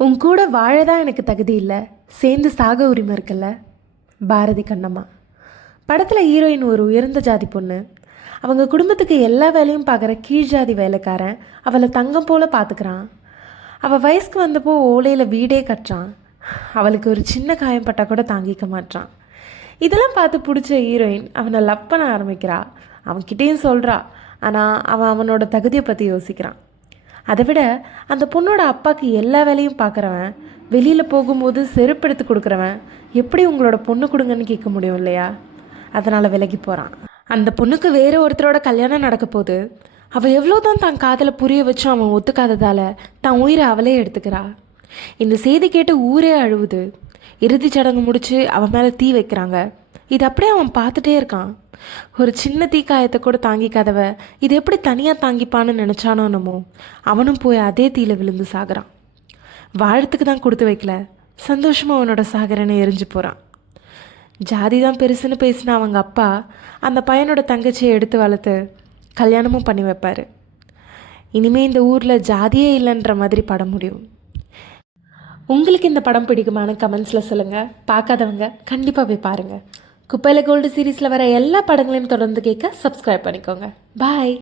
உன் கூட வாழதான் எனக்கு தகுதி இல்லை, சேர்ந்து சாக உரிமை இருக்குல்ல. பாரதி கண்ணம்மா. படத்தில் ஹீரோயின் ஒரு உயர்ந்த ஜாதி பொண்ணு. அவங்க குடும்பத்துக்கு எல்லா வேலையும் பார்க்குற கீழ் ஜாதி வேலைக்காரன் அவளை தங்கம் போல் பார்த்துக்கிறான். அவள் வயசுக்கு வந்தப்போ ஓலையில் வீடே கட்டுறான். அவளுக்கு ஒரு சின்ன காயம் பட்டால் கூட தாங்கிக்க மாட்டான். இதெல்லாம் பார்த்து பிடிச்ச ஹீரோயின் அவனை லவ் பண்ண ஆரம்பிக்கிறா. அவன்கிட்டேயும் சொல்கிறா. ஆனால் அவன் அவனோட தகுதியை பற்றி யோசிக்கிறான். அதை விட அந்த பொண்ணோட அப்பாவுக்கு எல்லா வேலையும் பார்க்குறவன், வெளியில் போகும்போது செருப்பு எடுத்து கொடுக்குறவன் எப்படி உங்களோட பொண்ணு கொடுங்கன்னு கேட்க முடியும் இல்லையா? அதனால் விலகி போகிறான். அந்த பொண்ணுக்கு வேறு ஒருத்தரோட கல்யாணம் நடக்க போது அவள் எவ்வளோ தான் காதலை புரிய வச்சும் அவன் ஒத்துக்காததால் தான் உயிரை அவளே எடுத்துக்கிறா. இந்த செய்தி கேட்டு ஊரே அழுவுது. இறுதிச் சடங்கு முடித்து அவன் மேலே தீ வைக்கிறாங்க. இது அப்படியே அவன் பார்த்துட்டே இருக்கான். ஒரு சின்ன தீக்காயத்தை கூட தாங்கிக்காதவ இது எப்படி தனியாக தாங்கிப்பான்னு நினச்சானோ என்னமோ, அவனும் போய் அதே தீயில விழுந்து சாகிறான். வாழத்துக்கு தான் கொடுத்து வைக்கல, சந்தோஷமாக அவனோட சாகரனை எரிஞ்சு போகிறான். ஜாதி தான் பெருசுன்னு பேசின அவங்க அப்பா அந்த பையனோட தங்கச்சியை எடுத்து வளர்த்து கல்யாணமும் பண்ணி வைப்பார். இனிமேல் இந்த ஊரில் ஜாதியே இல்லைன்ற மாதிரி படம் முடியும். உங்களுக்கு இந்த படம் பிடிக்குமான்னு கமெண்ட்ஸில் சொல்லுங்கள். பார்க்காதவங்க கண்டிப்பாக போய் பாருங்கள். குப்பையில் கோல்டு சீரீஸில் வர எல்லா படங்களையும் தொடர்ந்து கேட்க சப்ஸ்கிரைப் பண்ணிக்கோங்க. பாய்.